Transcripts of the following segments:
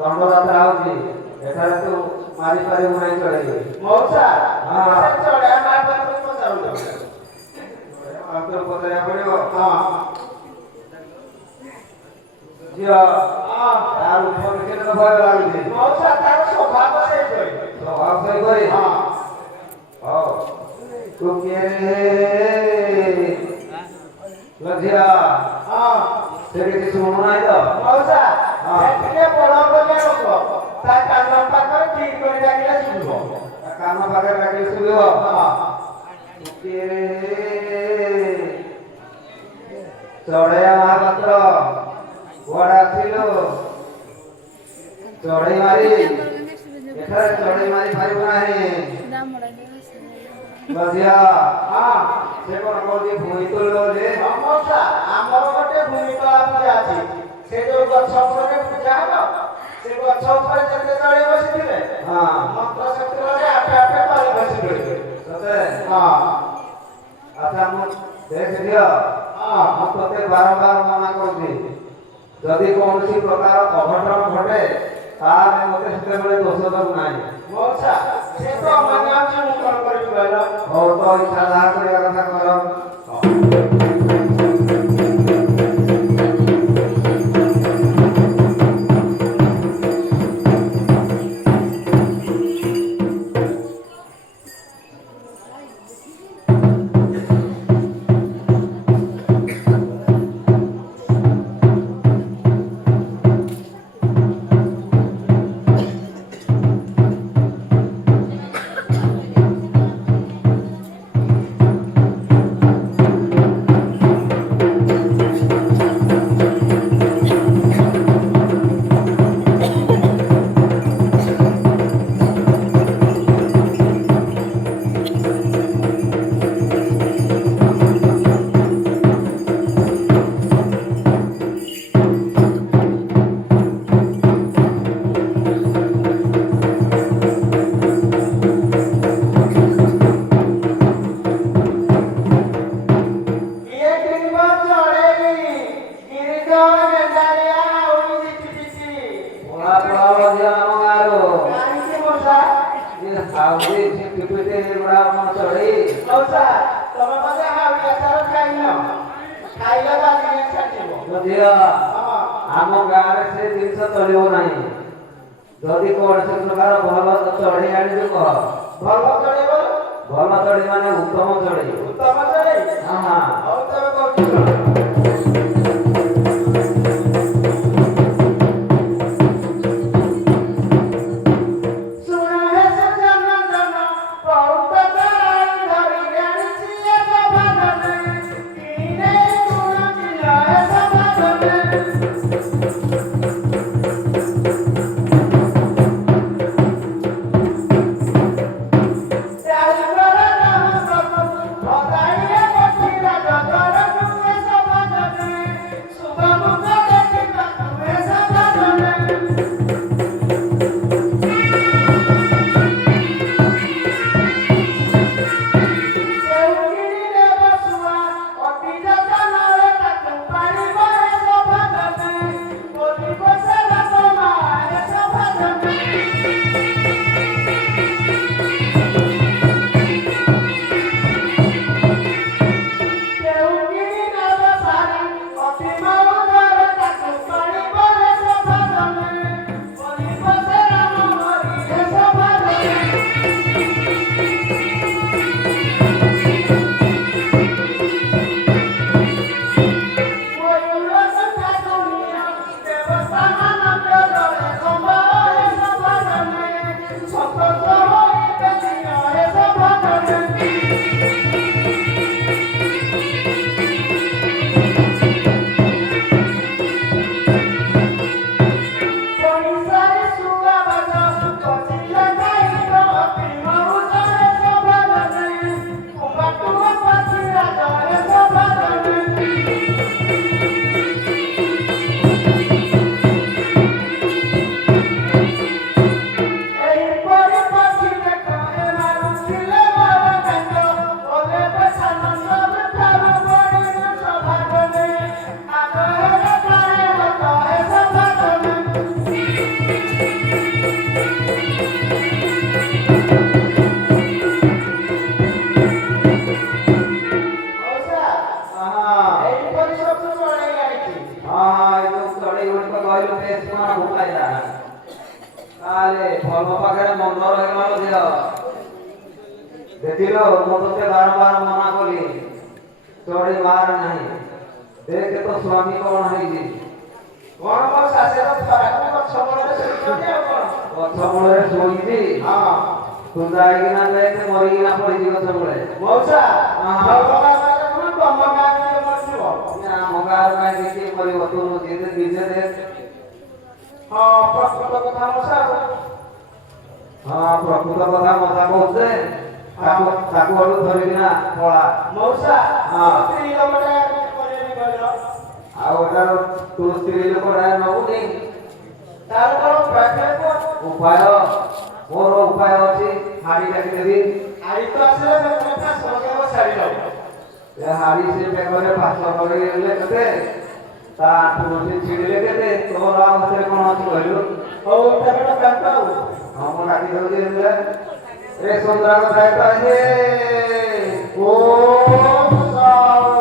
ଦଣ୍ଡଯାତ୍ରା ହଉଛି ଏଠାରେ ତୁ ମାରି ପାରିବୁ ନାହିଁ ଚଢେଇ ମଉସା ଚଢେଆ ପଚାରିବାକୁ ପଡିବ ଝିଅ ତାର କେତେ ଭୟ ଲାଗୁଛି ମଉସା ତାର ସ୍ୱଭାବ ସେଇପରି ସ୍ୱଭାବ ସେଇପରି ହଉ ତୁ କିଏ ଝିଅ ସେ କିଛି ଶୁଣୁନାହିଁ ତ ମଉସା ଟିକେ ବଡ ବଡ ଲୋକ ତା କାନ ପାଖରେ ଠିକ କରି ଡାକିଲେ ଶୁଣିବ ତା କାନ ପାଖରେ ଡାକିଲେ ଶୁଣିବ ଚଢେୟା ମହାପାତ୍ର କୁଆଡେ ଆସିଲୁ ଚଢେଇ ମାରି ଏଠାରେ ଚଢେଇ ମାରି ପାରିବୁ ନାହିଁ ଝିଅ ସେ କଣ କହୁଛି ଭୂଇଁ ତୋଳିବ ବୋଲି ଆମର ଗୋଟେ ଭୂମି ତଳା ପୂଜା ଅଛି ସେ ଯୋଉ ଗଛ ଉପରେ ପୂଜା ହବ ସେ ଗଛ ଉପରେ ଯେତେ ଚଢେଇ ବସିଥିବେ ମନ୍ତ୍ର ଶକ୍ତିରେ ଆପେ ଆପେ ତଳେ ବସି ପଡିବେ ସତେ ଆଚ୍ଛା ମୁଁ ଦେଖ ଝିଅ ମୁଁ ତତେ ବାରମ୍ବାର ମନା କରୁଛି ଯଦି କୌଣସି ପ୍ରକାର ଅଘଟଣ ଘଟେ ତାହେଲେ ମତେ ସେତେବେଳେ ଦୋଷ ଦେବୁ ନାହିଁ ମଉସା ସେ ତ ଅମାନ୍ୟ ଅଛି ମୁଁ କଣ କରିବି କହିଲ ହଉ ତ ଇଚ୍ଛା ଯାହା କରିବା କଥା କର ଆମ ଗାଁରେ ସେ ଜିନିଷ ଚଳିବ ନାହିଁ ଯଦି କୌଣସି ପ୍ରକାର ଭଲ ଚଢେଇ ଆଣିଛୁ କହ ଭଲ ଚଢେଇ ଭଲ ଚଢେଇ ମାନେ ଉତ୍ତମ ଚଢେଇ ହଉ ତମେ କହୁଛ ଧର୍ମ ପାଖରେ ମନ୍ଦ ରହିଗଲା ଝିଅ। ଦେଖିଲ ମୁଁ ତତେ ବାରମ୍ବାର ମନା କଲି ଚଢି ମାର ନାହିଁ। ଦେଖ ତ ସ୍ୱାମୀ କଣ ହେଇଛି। କଣ ମୋ ଶାଶୁର ଖରାପ ଗଛ ମୂଳରେ ଶୋଇଛନ୍ତି ଆଉ କଣ? ଗଛ ମୂଳରେ ଶୋଇଛି। ହଁ ତୁ ଯାଇକିନା ଦେଖେ ମରିକିନା ପଡିଛି ଗଛ ମୂଳେ। ମଉସା ହଁ। ଭଗବାନ କଣ ତମ ଗାଁରେ ମରିଯିବ? ଆମ ଗାଁରେ କାହିଁକି କିଏ ମରିବ ତୁ ନିଜେ ନିଜେ ଦେଖ। ହଁ ପ୍ରକୃତ କଥା ମଉସା। ହଁ ପ୍ରକୃତ କଥା ମଜା କହୁଛେ ତାକୁ ଆଡୁ ଧରିକିନା ପଳା। ମଉସା ହଁ। ସ୍ତ୍ରୀ ଲୋକଟା କରିବି କହିଲ ଆଉ ଏଟା ତୁ ସ୍ତ୍ରୀ ଲୋକଟା ନବୁନି। ତାର କଣ ପ୍ରାର୍ଥନା କର? ଉପାୟ ମୋର ଉପାୟ ଅଛି। ହାଡି ଡାକିଦେବି। ଆଇ ତ ଆସିଲେ ସେ କଥା ସଜବ ଛାଡ଼ି ଦବ। ଏ ହାଡି ସେ ବେକରେ ଫାସ କରିଲେ କେତେ ତା ଆଣ୍ଠୁ ଗଣ୍ଠି ଛିଡ଼ିଲେ କେତେ ତୋର ଆଉ ସେଥିରେ କଣ ଅଛି କହିଲୁ। ହଉ ତାପରେ କାଟ ଆଉ। ହଁ ମୁଁ ଡାକି ଦେଉଛି ହେଲେ ଏ ସୁନ୍ଦର ଦାୟିତ୍ୱ ଅଛି। ଓ ସାଉ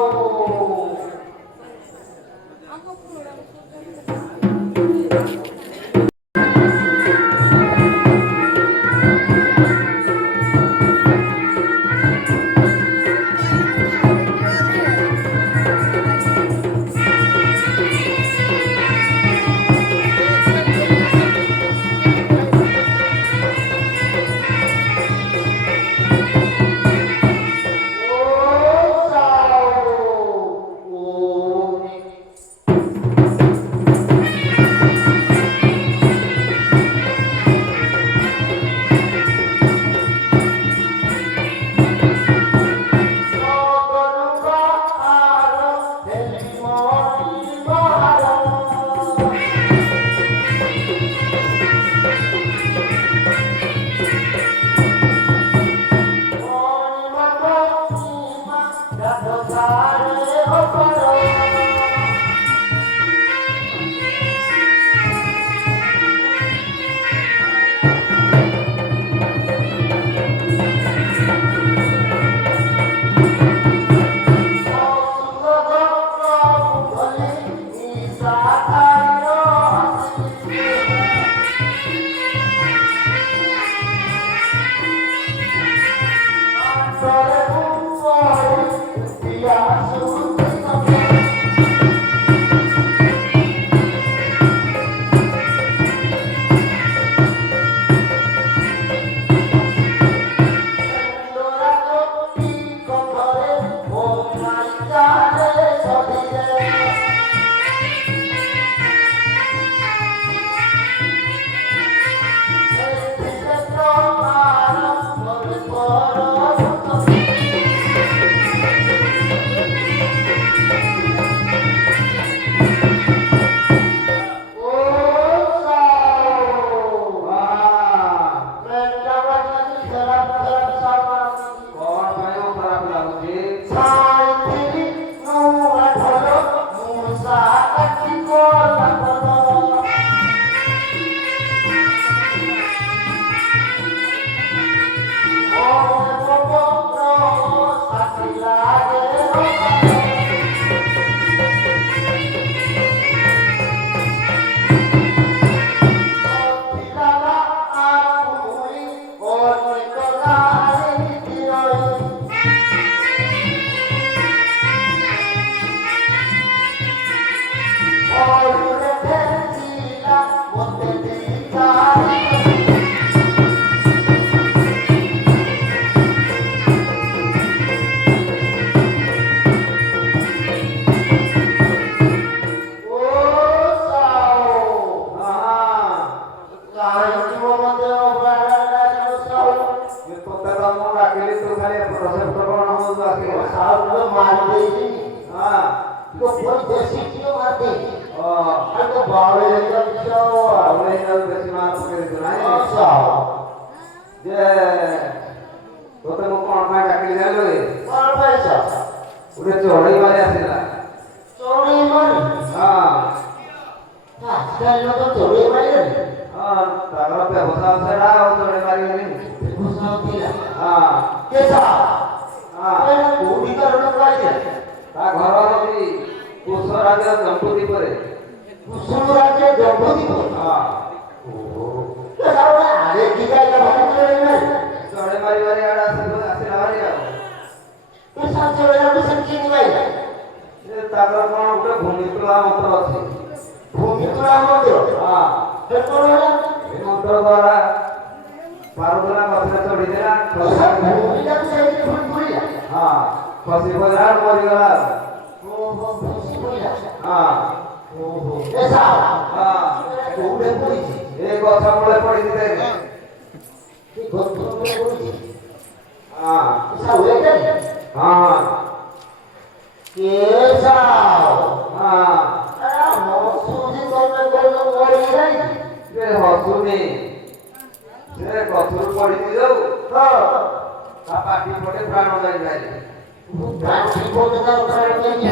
ପାରୁଥିଲା ଗଛରେ ଚଢିଥିଲା ଭୂମିଟାକୁ ସେଇଠି ଭୁଲ ପଡ଼ିଲା। ହଁ ଖସି ପଡ଼ିଲା ମରିଗଲା ଓହୋ ଖସି ପଡ଼ିଲା। ହଁ ଏ ସାଆ ହଁ କୋଉଠି ପଡ଼ିଛି? ଏ ଗଛ ମୂଳେ ପଡ଼ିଛି ଏ ଗଛ ମୂଳେ ପଡ଼ିଛି। ହଁ ଏ ସାଆ ଓଏଟା ହଁ କେ ସାଆ ହଁ ଆରେ ମସୁଜି ତମେ କହିଲ ମରି ଯାଇଚି। ସେ ହସୁନି ସେ ଗଛରୁ ପଡ଼ିଛି ଯୋଉ ହଁ ତା ପାଟି ପଟେ ପ୍ରାଣ ଯାଇଥାଏ ପାଟି ପଟେ ତାର ପ୍ରାଣ ଯାଇଚି।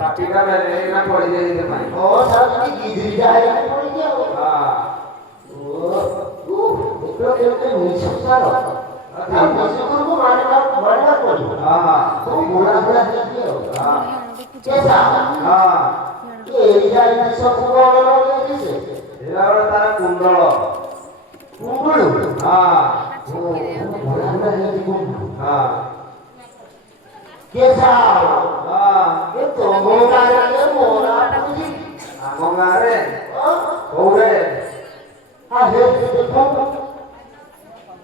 ପାଟିଟା ବେଲେଇକିନା ପଡ଼ିଯାଇଛି ସେଥିପାଇଁ ଓ ସାଆ ଗିଜିରି ଯାଇ ପଡ଼ିଛି ଆଉ। ହଁ ଦେଖିଲ କେତେ ନିଃଶ୍ୱାସ ଆଉ ନିଃଶ୍ୱାସକୁ ମାନିବା ପଡ଼ିବ। ହଁ ସବୁ ବୁଢ଼ା ବୁଢ଼ା ହେଇଛି ଆଉ। ହଁ କେ ସାଆ ହଁ ଏଇ ଯାଇଚି ସବୁ କଣ ଲଗେଇଛି ସେ? ଏଇଟା ଗୋଟେ ତାର କୁଣ୍ଡଳ କୁଙ୍ଗୁଳୁ ହଁ ବୁଢ଼ା ବୁଢ଼ା ହେଇଛି କୁଙ୍ଗୁଳୁ। ହଁ କେ ସାଆ ହଁ ଏ ତମ ଗାଁରେ ମୋରା ପଡୁଛି। ଆମ ଗାଁରେ କୋଉରେ ହେ ଦେଖ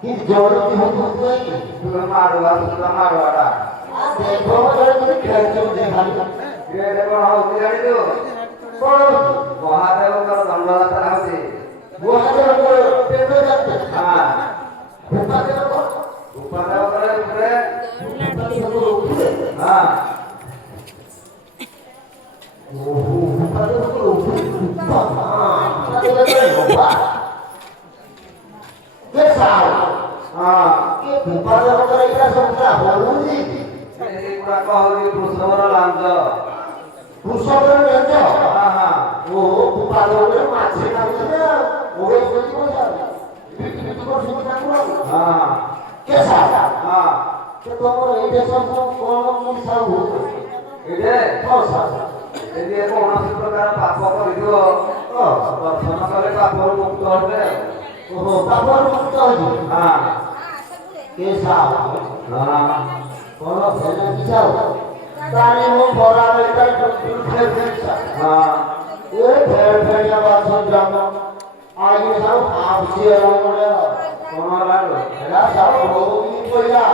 କି ଜଳୁଛି ହଉଥିବ ମାରୁଆ ସୁଦ୍ଧା ମାରୁଆଟା ଦେଖ ଜଣେ ଖେଳୁଛନ୍ତି ଖାଲି ଏଇଟା କଣ ହଉଛି ଜାଣିଛୁ କଣ ମହାଦେବଙ୍କର ଦଣ୍ଡଯାତ୍ରା ହଉଛି ମହାଦେବ ପେଟ ଯାତ୍ରା ହଁ ଭୂପାଦେବ ଉପାଦେବଙ୍କର ଉପରେ ଉପରେ ହଁ ଓହୋ ଭୂପାଦେବ ଉପରେ କେ ସାଆ ହଁ କେ ଭୂପାଦେବଙ୍କର ଏଇଟା ସବୁ ହଉଛି ଏଇଗୁଡାକ ହଉଛି କୃଷକର ଲାଞ୍ଜ କୃଷକର ନେଜ ହଁ ହଁ ଓ ଭୂପାଦେବରେ ମାଛି ଲାଗୁଛି ନା ଓଡେ ଶୋଇ ପଡିଲା ହଁ କେ ସାଆ ହଁ ସେ ତମର ଏଇଟା ସବୁ କଣ ମିଶା ହଉଛି ଏଇଟେ ହଁ ସାଆ ଯଦି କୌଣସି ପ୍ରକାର ପାପ କରିଥିବ ଦର୍ଶନ କଲେ ପାପରୁ ମୁକ୍ତ ହେବେ ଓହୋ ପାପରୁ ମୁକ୍ତ ହେଉଛି ହଁ କେ ସାଆ ହଁ କଣ ଭେଜ ମିଶା ତାହେଲେ ମୁଁ ବରା ବେଟା ହଁ ଏ ଫେର ଫେରିଆ ବାସ ଜାମ ଆଜି ସବୁ ଆଉସି ଏରା କଣ ହେଲାରୁ ଏରା ସବୁ ବହୁତ ପଇଲା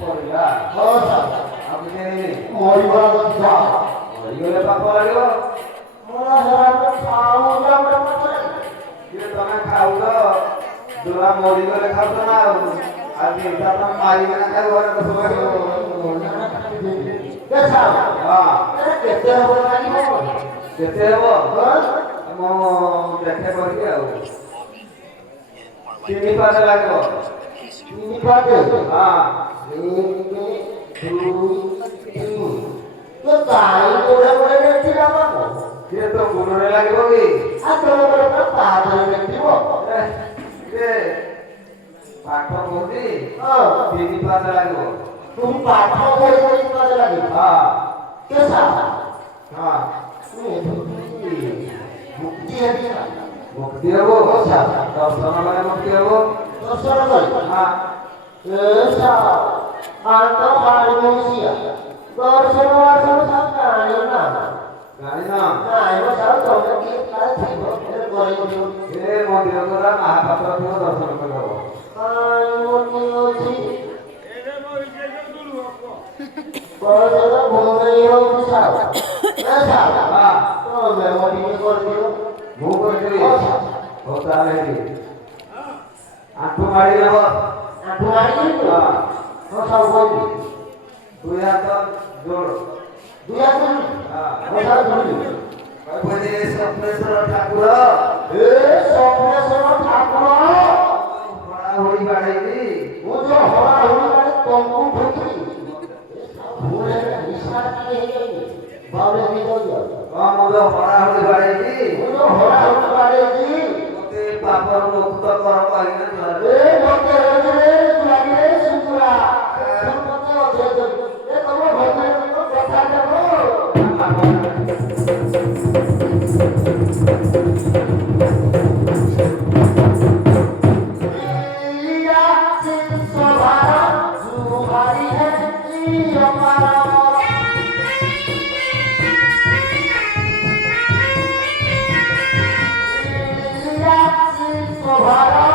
ପଡ଼ିଲା ହଁ ସାଆ ଆଉ କିଛି ହେଇନି ମରିବା କଥା ମରିଗଲେ ପାପ ଲାଗିବ ମୋର ହେରା ଖାଉ ଯାଉଟା କିଏ ତମେ ଖାଉଛ ଯୋଉରା ମରିଗଲେ ଖାଉଛ ନା ଆଉ ଦିନଟା ତମେ ମାରିକିନା ଖାଇବ କେ ସାଆ ହଁ କେତେ ହବ ଲାଗିବ କେତେ ହେବ ମୁଁ ଦେଖେ କରିବି ଆଉ 3 ପାଦ ଲାଗିବ ତିନି ପାଟେ ହଁ 1 2 3 ତ କାଇ ଗୋଡେ ଗୋଡେ ଦେଖିଲା ବାବୁ କିଏ ତ ଗୁଣରେ ଲାଗିବ କି ଆ ତୋର ଗୋଟେ ପାଦରେ ଦେଖିବ କିଏ ପାଠ କହୁଛି ହଁ 3 ପାଦ ଲାଗିବ তুমি পাঠ করে করে কাজে লাগে ହଁ কে সাথ ହଁ মুক্তি হেবি না ମୁକ୍ତି ହେବ ଦର୍ଶନ କଲେ ମୁକ୍ତି ହେବ দর্শন করে ହଁ এ সা আর তো ভাই মসিয়া দর্শন দর্শন সব জানি না ଜାଣିନ না এবার সব তোমরা কি কাজ ছিল এর করে দিও ଏ ମନ୍ଦିର ଦ୍ୱାରା ମହାପାତ୍ର ଥିବ ଦର୍ଶନ କରିବ আই মনি ওছি বড় ভূমি হোক সা না সা ହଁ তো মেমোরি করে দিও ମୁଁ କହିଦେବି ହଉ ତାହେଲେ ହେଠି ଆଣ୍ଠୁ ମାଡ଼ି ନେବ আঠু মারি দিও ହଁ তো সব কইবি 2 ହାତ ଯୋଡ଼ দুই হাত ধরি ହଁ ও সব ধরি କହିବ ଯେ ସ୍ୱପ୍ନେଶ୍ୱର ଠାକୁର এ সপ্নেশ্বর ঠাকুর ପড়ା ହୋଇ ବାଡ଼େଇବି ও যে হরা হরি মানে তঙ্কু ঠুকি ভুলে নিশা কি হয়ে গেল বাউলে দিয়ে যাও ହଁ ମୁଁ ଯୋଉ ପড়ା ହୋଇ ବାଡ଼େଇବି ও যে হরা হরি মানে কি ମୋତେ ପାପରୁ ମୁକ୍ତ କର କହିକିନା ଜୁହାର এ ভক্ত রে লাগে সুপুরা সুপুরা এ তোমার ভক্ত কথা দেব लिया सिर सवारा सुहारी है लिया मारा लिया सिर सवारा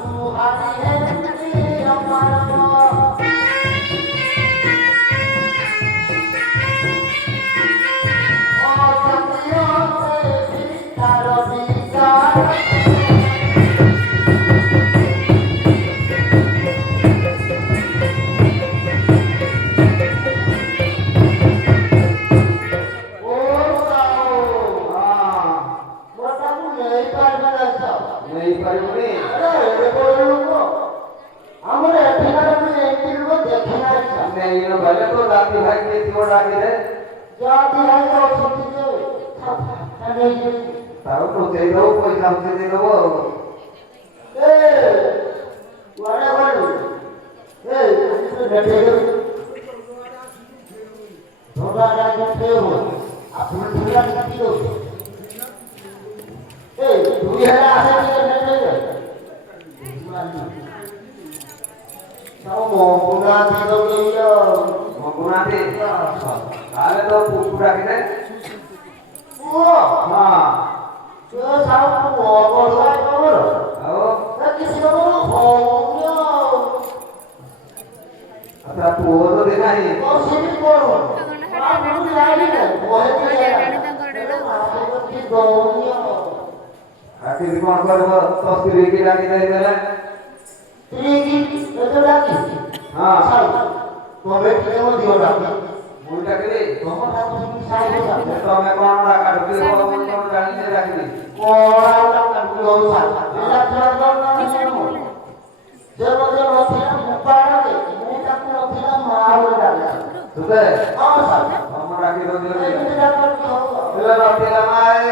सुहारी জাতি ভাই কে দিব ডাকিলে জাতি ভাই তো ছুটি দে তাও লুচাই দেবো পয়সা উঠে দিয়ে দেবো এ ওরে ওরে এ নেটে ধরা রাখতে হবে আপনি ধরা রাখতে হবে এ দুই হাজার আছে কি নেটে তাও মগুনা দিও দিও মগুনা দে তাহলে তো পুরো ডাকিলে ও হ্যাঁ তো সাউ মগুনা কবর আও তা কিছু কবর হও আচ্ছা পুরো তো দে নাই তো সেটি করো আর মনে লাগে না বলতে যায় কি দৌনিয়া আকি কোন করব তো স্ত্রী কি ডাকি দেই দেলে ত্রিগি এত ডাকি হ্যাঁ সাউ তবে কেউ দিও ডাকি মুই ডাকিলে তোমার হাতে সাউ ডাকি তুমি কোন ডাকা ঢুকি কোন জানি যে ডাকিলি কোরা ডাকি ও সাউ এটা তো না যে বলে নথিলা মুপাড়াকে মুটা কো নথিলা মারো ডাকি সুতে ও সাউ আমরা ডাকি দিলে এই ডাক্তার কি হবে এলা রাতিলা নাই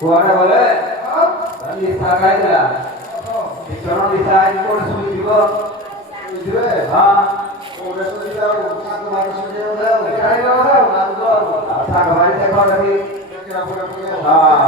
କୁଆଡେ ଗଲେ ଲିସା ଖାଇଥିଲା ବିଚରଣ ଲିସା ଆଜି କୋଉଠି ଶୁଣିଥିବ ବୁଝିବେ ହଁ କୋଉଠି ଶୁଣିଥିବ ଆଉ ସାଙ୍ଗ ଭାଇ ଶୁଣିବ ସାଙ୍ଗ ଭାଇ ଦେଖ ଦେଖି ହଁ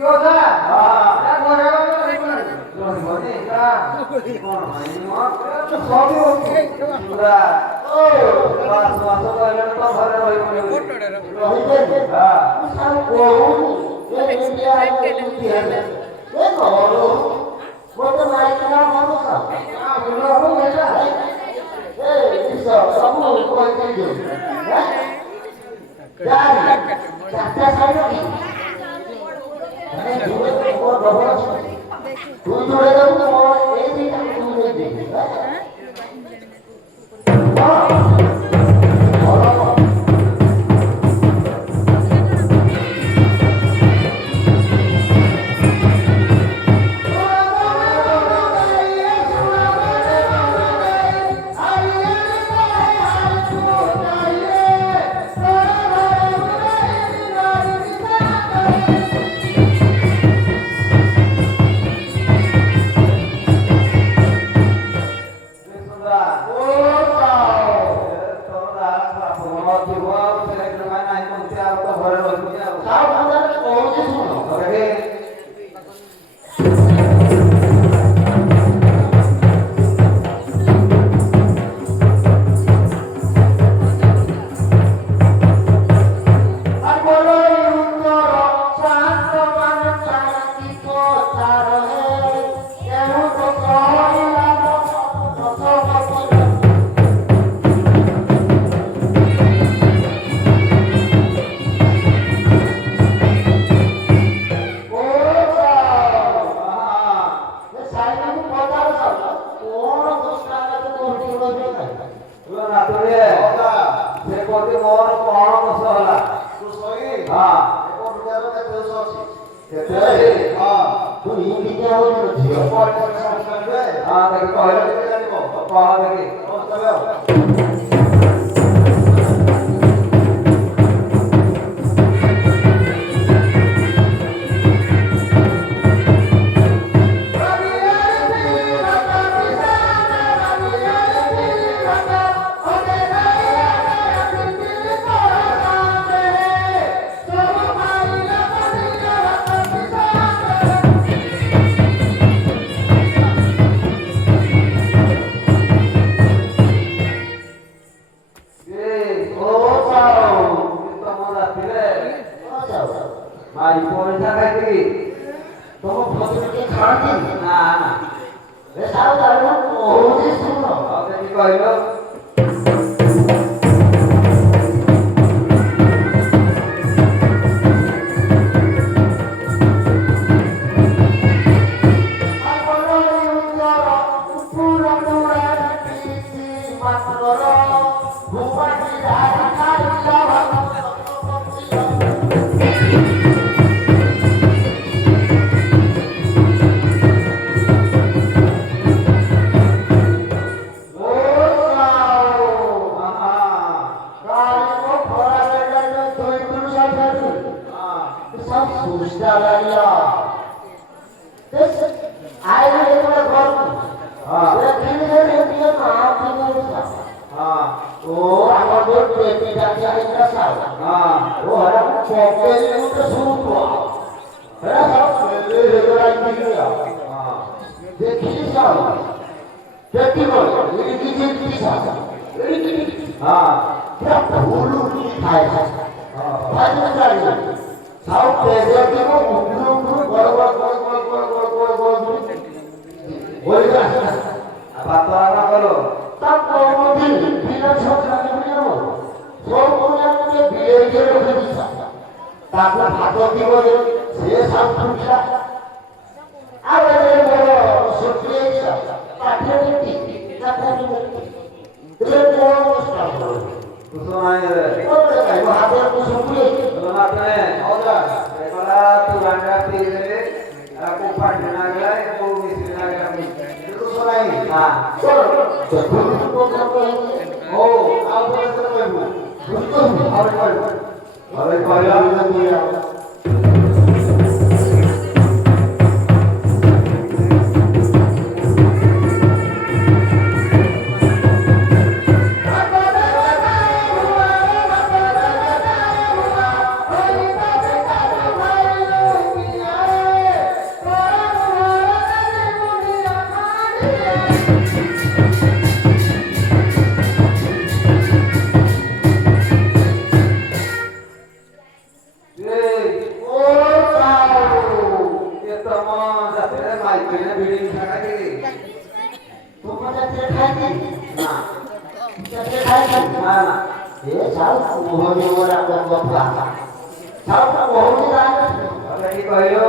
କଥା ହଁ ଘରେ ରହିବନି କଣ ମାଇନି ମ ସବୁ ପୁରା ମାସ ମାସ କହିଲେଣି ତ ଘରେ ରହିବନି ରହିବେ ହଁ ସାର୍ କହୁନି ଏ ଇଣ୍ଡିଆ ଏ ଘରୁ ଗୋଟେ ମାଇକିନା ମନୁଷ ଏ ବିଷ ସବୁ କହିଦେଇ ଚାରିଟା ସାଇଡ তুই ধরে যাবো এই দিকে তুই দেখবি ए साहब मोहनी वाला को बात साहब मोहनी राय अरे की कहलो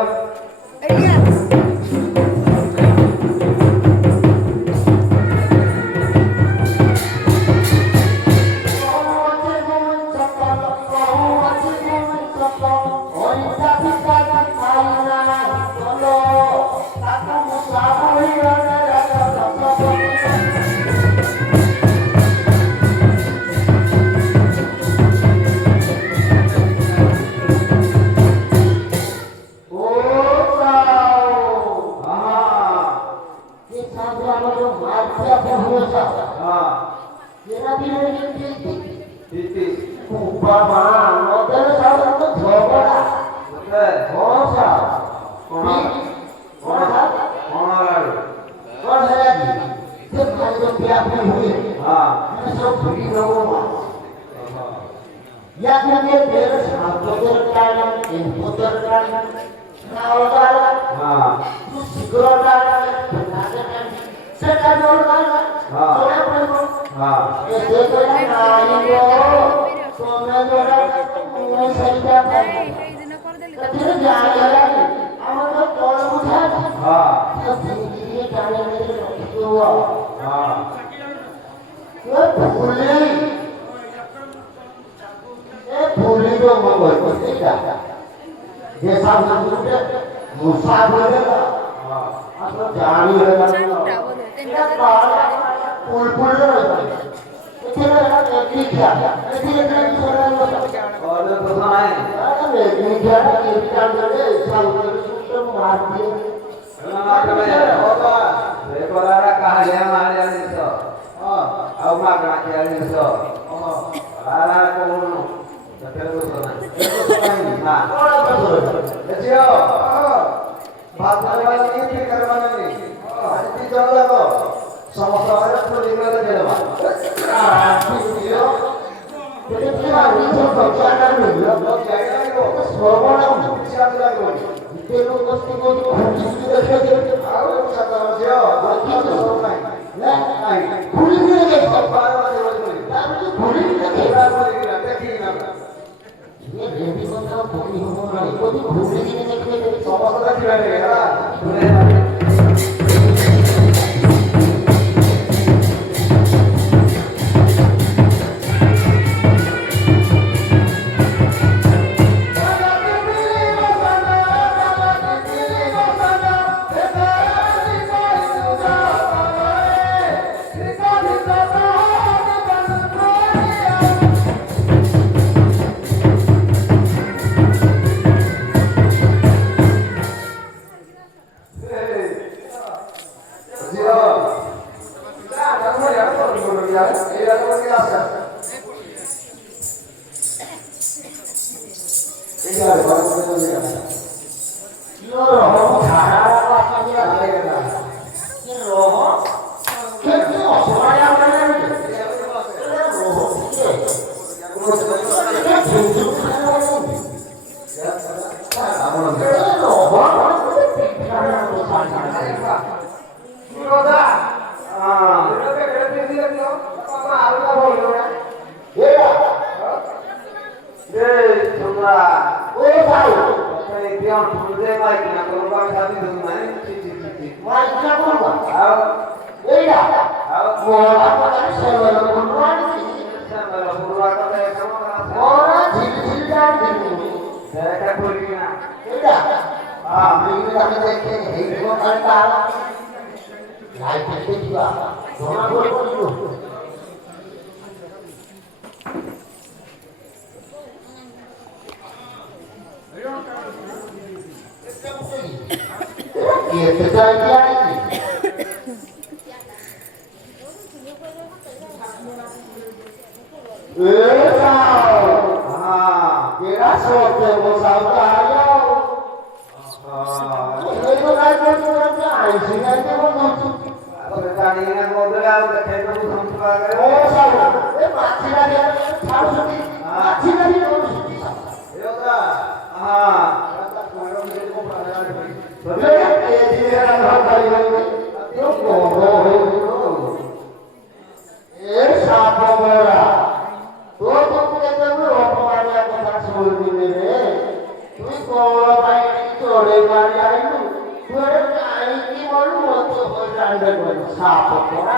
সাপ করা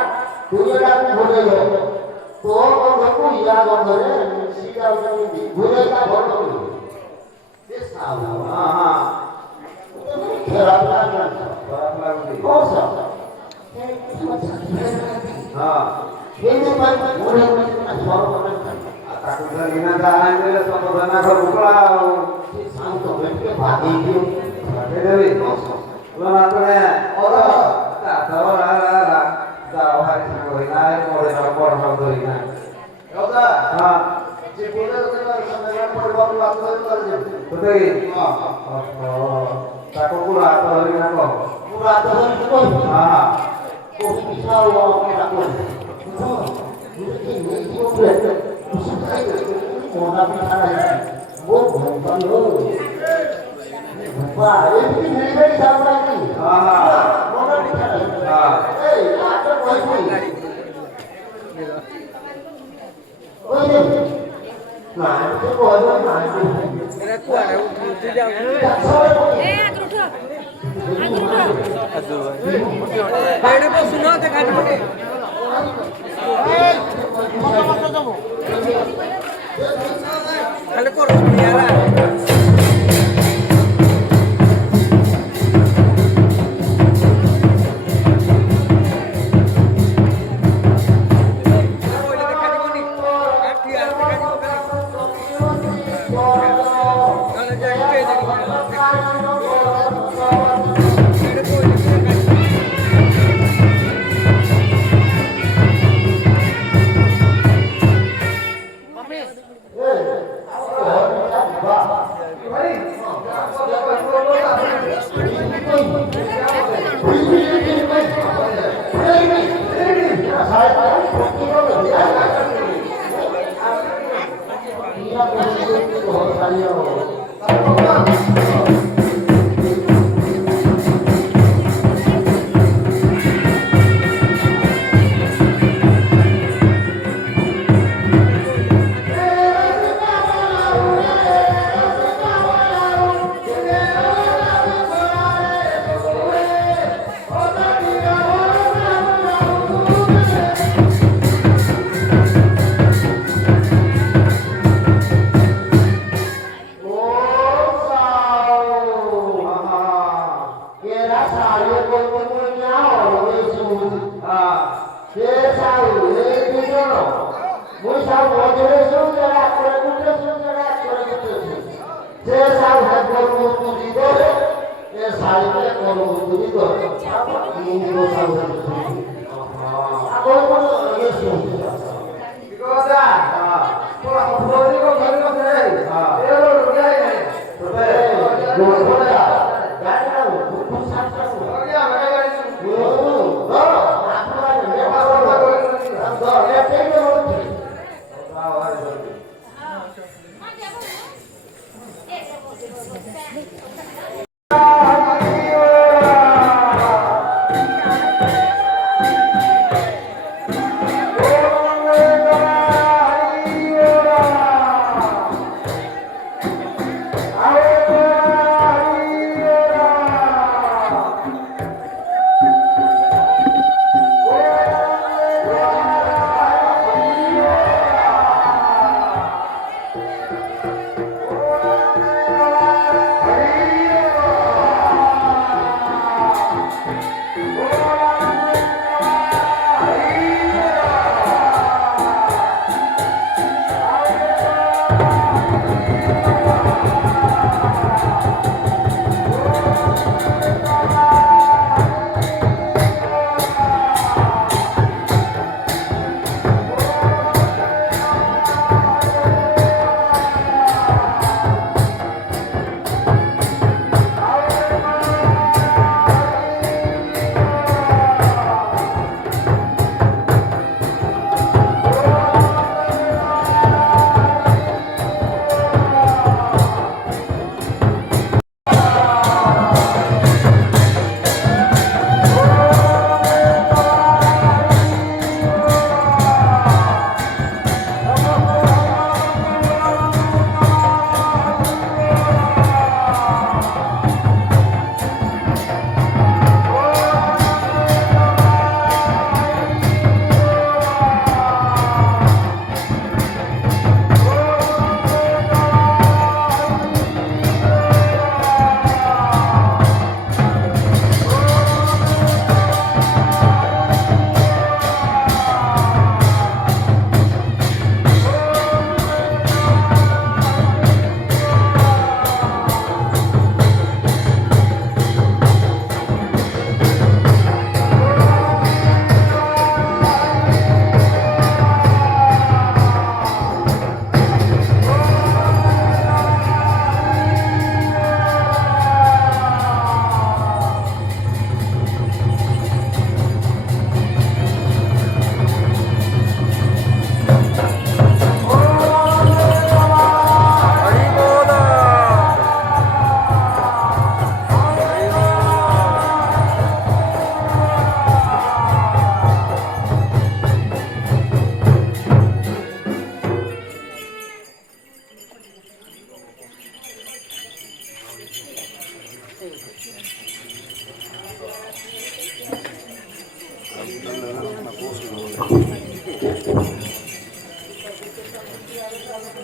তুই এটাকে ভুলে যাও তোর বন্ধু ইয়া বন্ধরে সিটা ঘুরে তা বড় করবি এ সাপ হ্যাঁ খারাপ লাগে খারাপ লাগবে ও সাপ হ্যাঁ এই মানে ঘুরে ঘুরে না বড় করে তাকে ধরি না দাঁড়ান দিলে সম্বোধনা করবো প্রাও শান্ত হয়ে ভাগি দিও ভাগে দেবি না করে ওরা তাহলে যাও হারি না করি না পরে যাও পড়া সব ধরি না ওদা হ্যাঁ যে বলে তোরা সন্ধ্যাবেলা পরে বাবু আত্মহত্যা করে যাবে কোথায় হ্যাঁ তাকে পুরা ধরি না কো পুরো আত্মহত্যা করে হ্যাঁ কবি বিশাল আমাকে রাখো মোটা পিঠা নাই ও ভগবান ও বাবা এই কি ভেরি সামনে কি হ্যাঁ মোটা পিঠা নাই হ্যাঁ এই আটা কই কই ওই যে না তো কই না এরা কুয়ারে উঠে যাও বাইরে বসু না দেখানি পড়ে খালি করছ ইয়ারা Hare